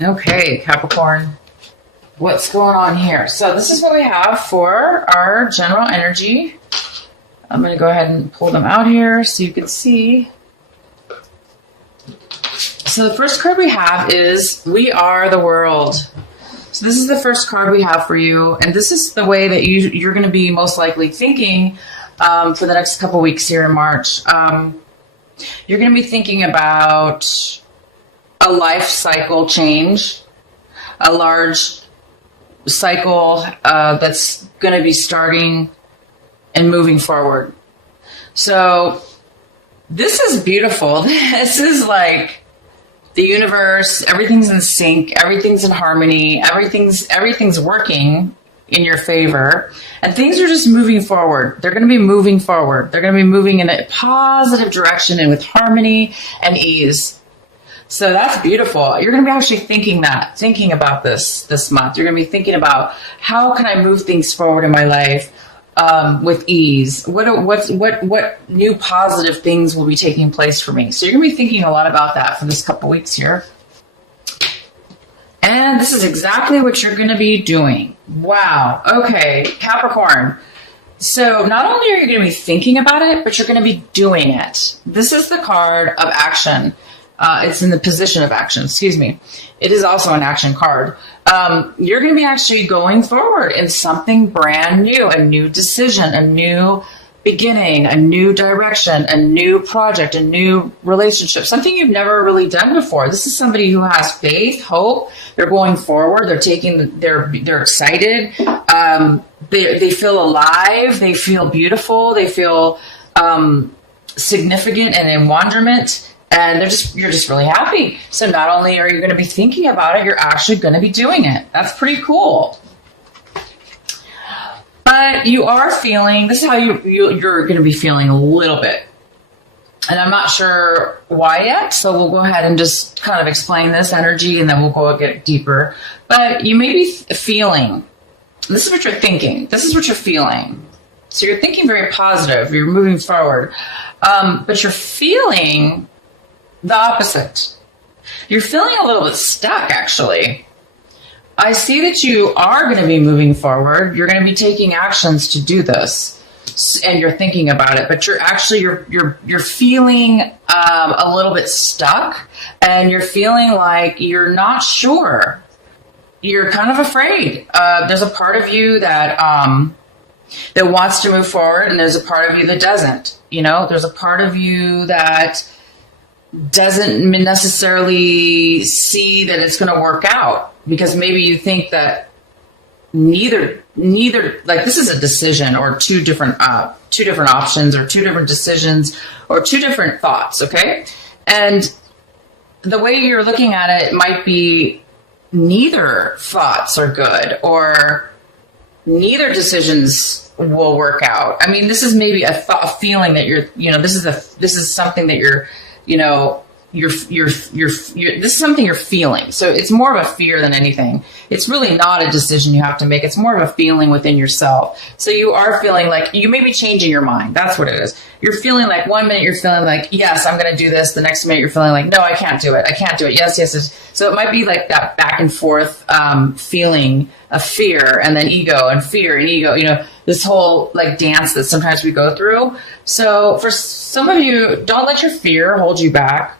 Okay, Capricorn, what's going on here? So this is what we have for our general energy. I'm going to go ahead and pull them out here so you can see. So the first card we have is We Are the World. So this is the first card we have for you, and this is the way that you're going to be most likely thinking for the next couple weeks here in March. You're going to be thinking about a life cycle change, a large cycle that's going to be starting and moving forward. So this is beautiful. This is like the universe, everything's in sync, everything's in harmony, everything's working in your favor, and things are just moving forward. They're going to be moving forward. They're going to be moving in a positive direction and with harmony and ease. So that's beautiful. You're going to be actually thinking about this month. You're going to be thinking about, how can I move things forward in my life with ease? What new positive things will be taking place for me? So you're going to be thinking a lot about that for this couple weeks here. And this is exactly what you're going to be doing. Wow. Okay, Capricorn. So not only are you going to be thinking about it, but you're going to be doing it. This is the card of action. It's in the position of action, excuse me. It is also an action card. You're going to be actually going forward in something brand new, a new decision, a new beginning, a new direction, a new project, a new relationship, something you've never really done before. This is somebody who has faith, hope. They're going forward. They're excited. They feel alive. They feel beautiful. They feel significant and in wonderment. And you're just really happy. So not only are you going to be thinking about it, you're actually going to be doing it. That's pretty cool. But you are feeling, this is how you're going to be feeling a little bit. And I'm not sure why yet. So we'll go ahead and just kind of explain this energy, and then we'll go a bit deeper. But you may be feeling, this is what you're thinking. This is what you're feeling. So you're thinking very positive. You're moving forward. But you're feeling the opposite. You're feeling a little bit stuck, actually. I see that you are going to be moving forward. You're going to be taking actions to do this, and you're thinking about it. But you're feeling a little bit stuck, and you're feeling like you're not sure. You're kind of afraid. There's a part of you that wants to move forward, and there's a part of you that doesn't. You know, there's a part of you that doesn't necessarily see that it's going to work out, because maybe you think that neither, like, this is a decision, or two different options, or two different decisions, or two different thoughts. Okay. And the way you're looking at it might be neither thoughts are good, or neither decisions will work out. I mean, this is maybe a feeling that this is something that this is something you're feeling. So it's more of a fear than anything. It's really not a decision you have to make. It's more of a feeling within yourself. So you are feeling like you may be changing your mind. That's what it is. You're feeling like, one minute you're feeling like, yes, I'm going to do this. The next minute you're feeling like, no, I can't do it. I can't do it. Yes, yes, yes. So it might be like that back and forth feeling of fear, and then ego, and fear and ego, this whole like dance that sometimes we go through. So for some of you, don't let your fear hold you back.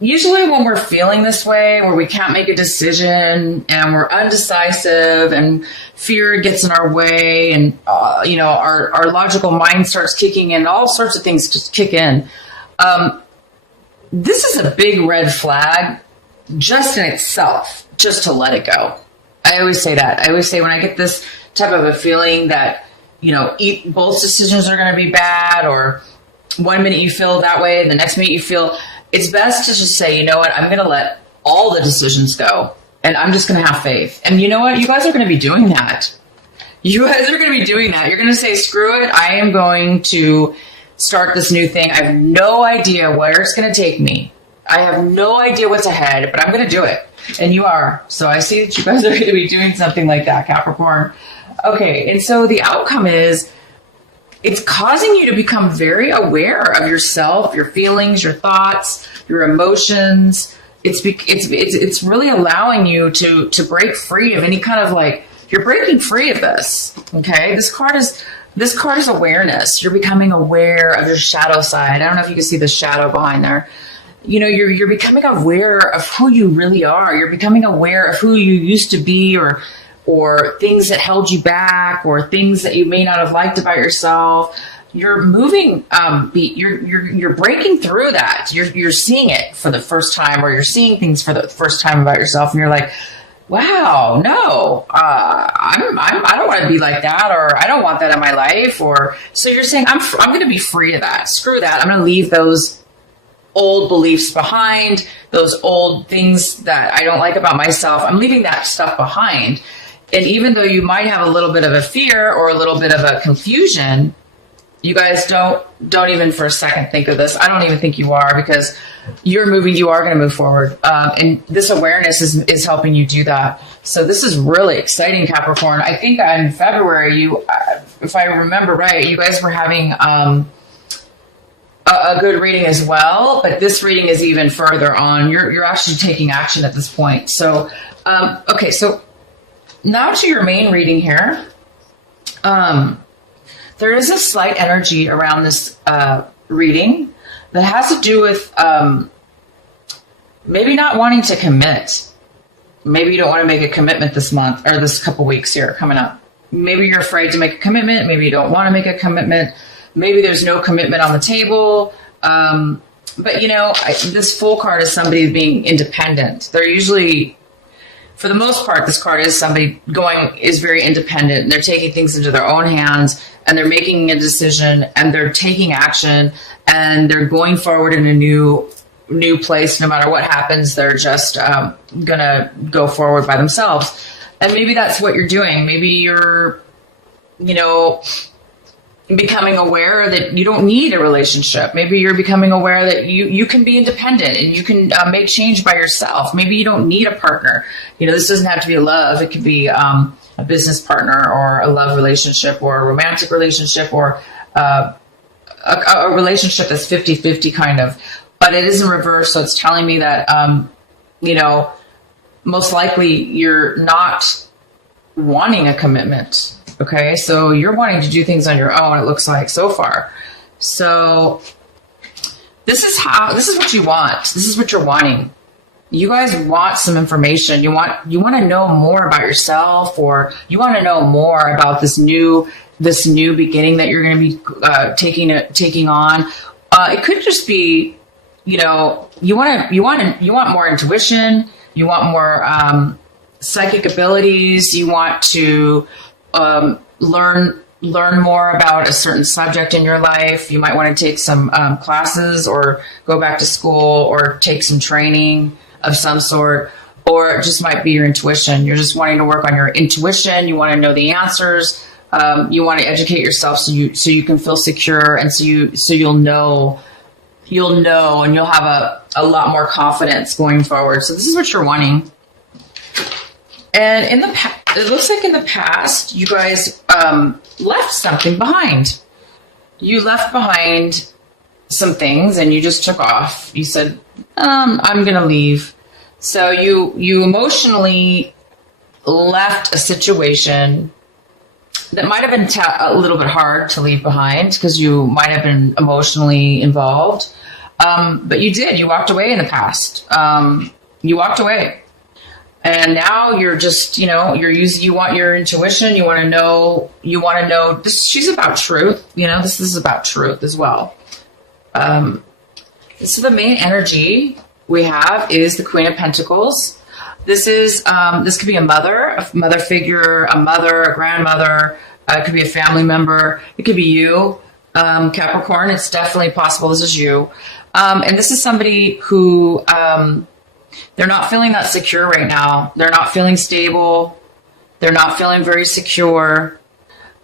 Usually when we're feeling this way, where we can't make a decision and we're undecisive and fear gets in our way, and our logical mind starts kicking in, all sorts of things just kick in. This is a big red flag just in itself, just to let it go. I always say that. I always say, when I get this type of a feeling that, both decisions are going to be bad, or one minute you feel that way, the next minute you feel, it's best to just say, you know what, I'm going to let all the decisions go, and I'm just going to have faith. And you know what? You guys are going to be doing that. You guys are going to be doing that. You're going to say, screw it. I am going to start this new thing. I have no idea where it's going to take me. I have no idea what's ahead, but I'm going to do it. And you are. So I see that you guys are going to be doing something like that, Capricorn. Okay. And so the outcome is, it's causing you to become very aware of yourself, your feelings, your thoughts, your emotions. it's really allowing you to break free of any kind of like, you're breaking free of this. Okay. This card is awareness. You're becoming aware of your shadow side. I don't know if you can see the shadow behind there. You know, you're becoming aware of who you really are. You're becoming aware of who you used to be, or things that held you back, or things that you may not have liked about yourself. You're moving, you're breaking through that. You're seeing it for the first time, or you're seeing things for the first time about yourself, and you're like, wow, no, I don't want to be like that, or I don't want that in my life. Or so you're saying, I'm going to be free of that. Screw that. I'm going to leave those old beliefs behind, those old things that I don't like about myself. I'm leaving that stuff behind. And even though you might have a little bit of a fear or a little bit of a confusion, you guys don't even for a second think of this. I don't even think you are, because you're moving. You are going to move forward. And this awareness is helping you do that. So this is really exciting, Capricorn. I think in February, if I remember right, you guys were having a good reading as well, but this reading is even further on. You're actually taking action at this point. So, okay. So now to your main reading here. There is a slight energy around this reading that has to do with maybe not wanting to commit. Maybe you don't want to make a commitment this month or this couple weeks here coming up. Maybe you're afraid to make a commitment. Maybe you don't want to make a commitment. Maybe there's no commitment on the table. But, you know, this Fool card is somebody being independent. They're usually, for the most part, this card is somebody is very independent. They're taking things into their own hands, and they're making a decision, and they're taking action, and they're going forward in a new place. No matter what happens, they're just gonna go forward by themselves. And maybe that's what you're doing. Maybe you're, you know, becoming aware that you don't need a relationship. Maybe you're becoming aware that you can be independent, and you can make change by yourself. Maybe you don't need a partner. You know, this doesn't have to be love. It could be a business partner, or a love relationship, or a romantic relationship, or a relationship that's 50-50 kind of. But it is in reverse, so it's telling me that, you know, most likely you're not wanting a commitment. Okay, so you're wanting to do things on your own, it looks like, so far. So this is what you want. This is what you're wanting. You guys want some information. You want to know more about yourself, or you want to know more about this new beginning that you're going to be taking on. It could just be, you know, you want more intuition. You want more psychic abilities. You want to learn more about a certain subject in your life. You might want to take some classes, or go back to school, or take some training of some sort, or it just might be your intuition. You're just wanting to work on your intuition. You want to know the answers. You want to educate yourself so you can feel secure, and so you'll know, and you'll have a lot more confidence going forward. So this is what you're wanting. And it looks like in the past, you guys left something behind. You left behind some things, and you just took off. You said, I'm going to leave. So you emotionally left a situation that might have been a little bit hard to leave behind, because you might have been emotionally involved. But you did. You walked away in the past. You walked away. And now you're just, you know, you want your intuition. You want to know this. She's about truth. You know, this is about truth as well. This is the main energy we have is the Queen of Pentacles. This could be a mother figure, a mother, a grandmother. It could be a family member. It could be you, Capricorn. It's definitely possible this is you. And this is somebody who, they're not feeling that secure right now. They're not feeling stable. They're not feeling very secure.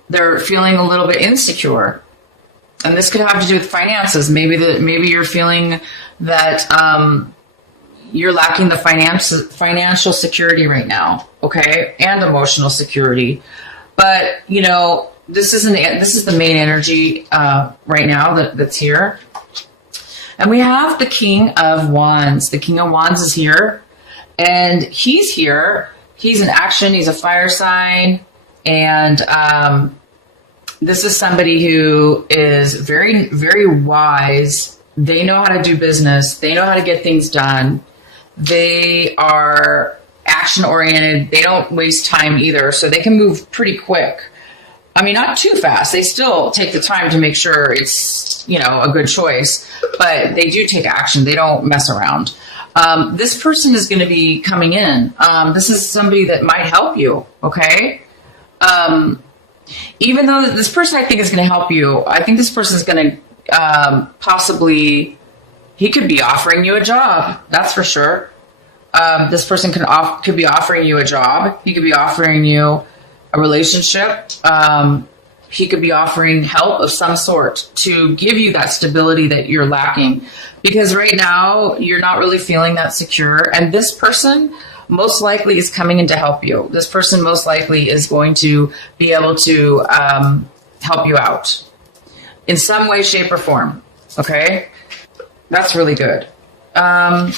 They're feeling a little bit insecure. And this could have to do with finances. Maybe you're feeling that you're lacking the financial security right now, okay, and emotional security. But you know, this is the main energy right now that's here. And we have the King of Wands. The King of Wands is here, and he's here. He's in action. He's a fire sign, and this is somebody who is very, very wise. They know how to do business. They know how to get things done. They are action oriented. They don't waste time either, so they can move pretty quick. I mean, not too fast. They still take the time to make sure it's, a good choice, but they do take action. They don't mess around. This person is going to be coming in. This is somebody that might help you. Okay. Even though this person I think is going to help you, I think this person is going to possibly, he could be offering you a job. That's for sure. This person could be offering you a job. He could be offering you a relationship. He could be offering help of some sort to give you that stability that you're lacking, because right now you're not really feeling that secure. And this person most likely is coming in to help you. This person most likely is going to be able to help you out in some way, shape, or form. Okay? That's really good. And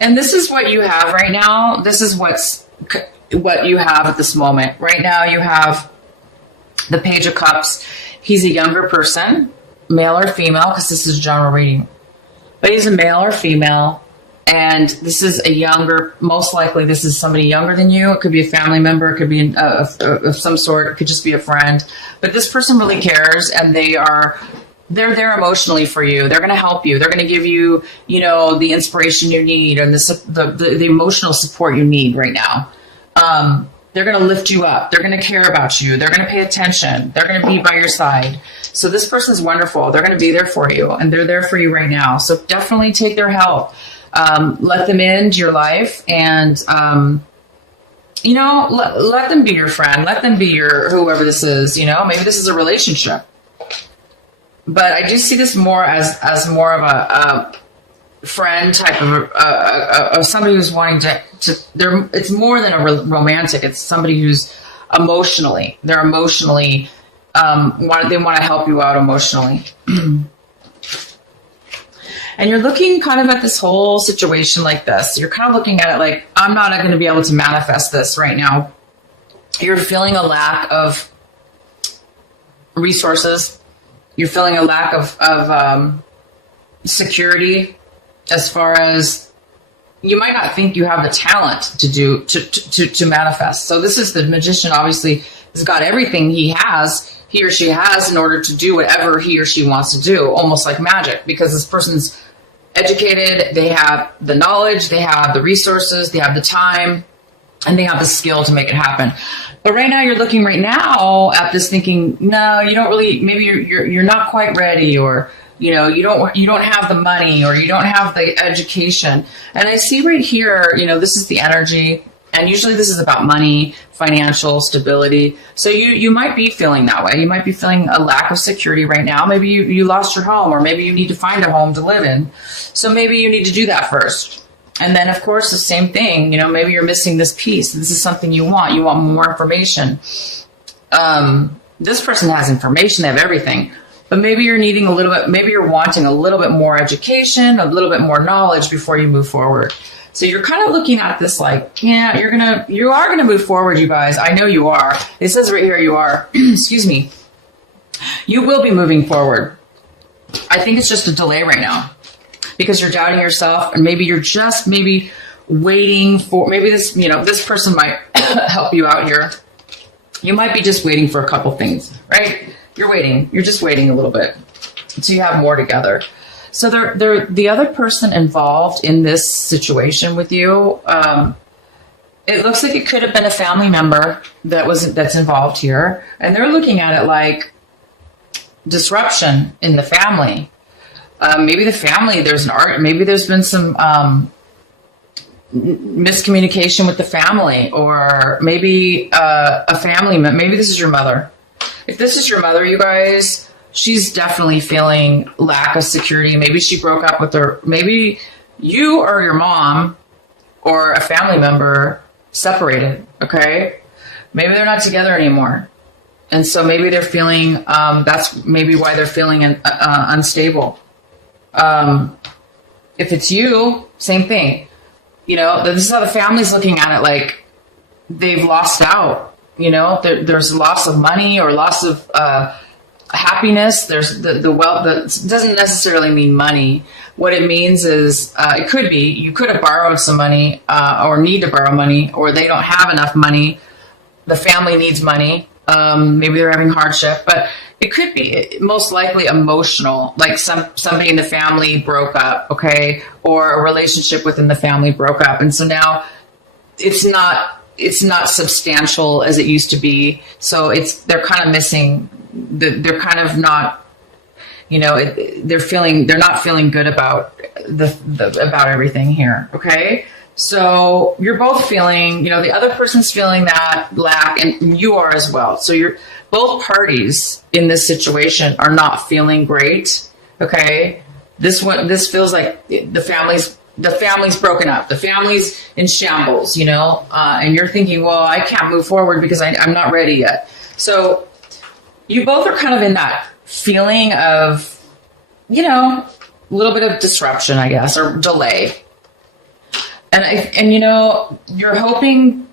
this is what you have right now. This is what you have at this moment. Right now you have the Page of Cups. He's a younger person, male or female, because this is a general reading. But he's a male or female, and this is a younger, most likely this is somebody younger than you. It could be a family member. It could be of some sort. It could just be a friend. But this person really cares, and they're there emotionally for you. They're going to help you. They're going to give you, the inspiration you need and the emotional support you need right now. They're going to lift you up. They're going to care about you. They're going to pay attention. They're going to be by your side. So this person's wonderful. They're going to be there for you, and they're there for you right now. So definitely take their help. Let them into your life, and, let them be your friend. Let them be your, whoever this is, maybe this is a relationship. But I do see this more as more of a friend type of somebody who's wanting to it's more than a romantic. It's somebody who's emotionally, they want to help you out emotionally. And you're looking kind of at this whole situation like this. You're kind of looking at it like, I'm not going to be able to manifest this right now. You're feeling a lack of resources. You're feeling a lack of security, as far as you might not think you have the talent to manifest. So this is the magician, obviously, has got everything he or she has in order to do whatever he or she wants to do, almost like magic, because this person's educated, they have the knowledge, they have the resources, they have the time, and they have the skill to make it happen. But right now, you're looking right now at this thinking, no, you don't really, maybe you're not quite ready, or you don't have the money, or you don't have the education. And I see right here, this is the energy, and usually this is about money, financial stability. So you might be feeling that way. You might be feeling a lack of security right now. Maybe you lost your home, or maybe you need to find a home to live in. So maybe you need to do that first. And then, of course, the same thing, maybe you're missing this piece. This is something you want. You want more information. This person has information. They have everything. But maybe you're needing a little bit, maybe you're wanting a little bit more education, a little bit more knowledge before you move forward. So you're kind of looking at this like, yeah, you are going to move forward, you guys. I know you are. It says right here you are. Excuse me. You will be moving forward. I think it's just a delay right now because you're doubting yourself, and maybe you're just waiting for, maybe this person might help you out here. You might be just waiting for a couple things, right? You're waiting. You're just waiting a little bit until you have more together. So the other person involved in this situation with you, it looks like it could have been a family member that's involved here, and they're looking at it like disruption in the family. Maybe the family, maybe there's been some miscommunication with the family, or maybe a family member. Maybe this is your mother. If this is your mother, you guys, she's definitely feeling lack of security. Maybe she broke up with her. Maybe you or your mom or a family member separated, okay? Maybe they're not together anymore. And so maybe they're feeling, that's maybe why they're feeling unstable. If it's you, same thing. You know, this is how the family's looking at it. Like they've lost out. You know, there's loss of money or loss of happiness. There's the wealth. That doesn't necessarily mean money. What it means is it could be you could have borrowed some money or need to borrow money, or they don't have enough money. The family needs money. Maybe they're having hardship, but it could be most likely emotional, like somebody in the family broke up, okay, or a relationship within the family broke up, and so now it's not substantial as it used to be. So they're kind of missing. They're kind of not, you know, they're not feeling good about about everything here. Okay. So you're both feeling, you know, the other person's feeling that lack and you are as well. So both parties in this situation are not feeling great. Okay. This feels like the family's broken up. The family's in shambles, you know, and you're thinking, well, I can't move forward because I'm not ready yet. So you both are kind of in that feeling of, you know, a little bit of disruption, I guess, or delay. And you know, you're hoping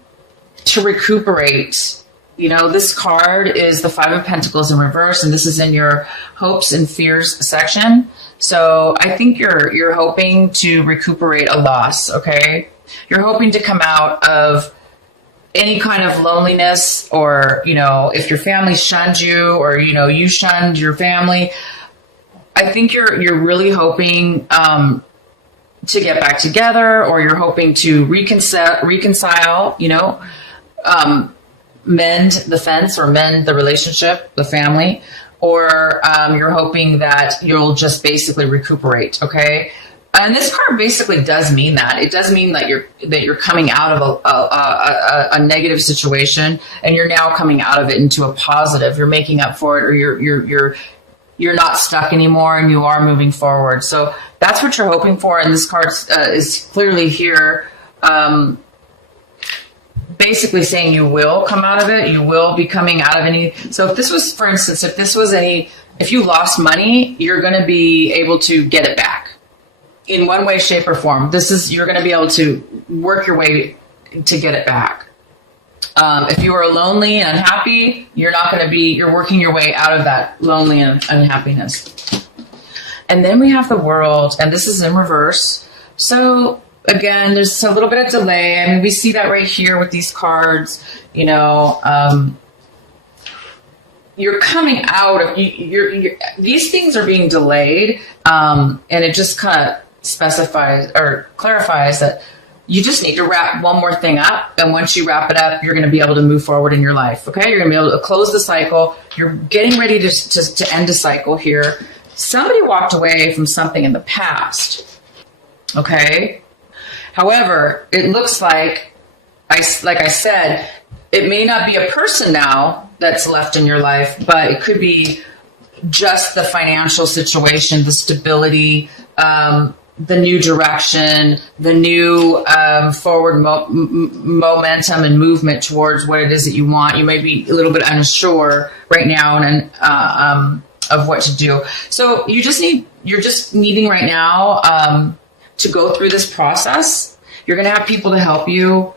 to recuperate. You know, this card is the Five of Pentacles in reverse, and this is in your hopes and fears section. So I think you're hoping to recuperate a loss, okay? You're hoping to come out of any kind of loneliness, or, you know, if your family shunned you, or, you know, you shunned your family. I think you're really hoping to get back together, or you're hoping to reconcile, you know, mend the fence or mend the relationship, the family, or you're hoping that you'll just basically recuperate. Okay. And this card basically does mean that. It does mean that you're coming out of a negative situation, and you're now coming out of it into a positive. You're making up for it, or you're not stuck anymore, and you are moving forward. So that's what you're hoping for. And this card is clearly here, basically saying you will come out of it. You will be coming out of any. So if this was, for instance, if you lost money, you're going to be able to get it back in one way, shape, or form. You're going to be able to work your way to get it back. If you are lonely and unhappy, you're working your way out of that lonely and unhappiness. And then we have the World, and this is in reverse. So again, there's a little bit of delay. I mean, we see that right here with these cards, you know, you're coming out of, these things are being delayed. And it just kind of specifies or clarifies that you just need to wrap one more thing up. And once you wrap it up, you're going to be able to move forward in your life. Okay. You're going to be able to close the cycle. You're getting ready to end a cycle here. Somebody walked away from something in the past. Okay. However, it looks like I said, it may not be a person now that's left in your life, but it could be just the financial situation, the stability, the new direction, the new forward momentum and movement towards what it is that you want. You may be a little bit unsure right now and of what to do. So you're just needing right now to go through this process. You're going to have people to help you.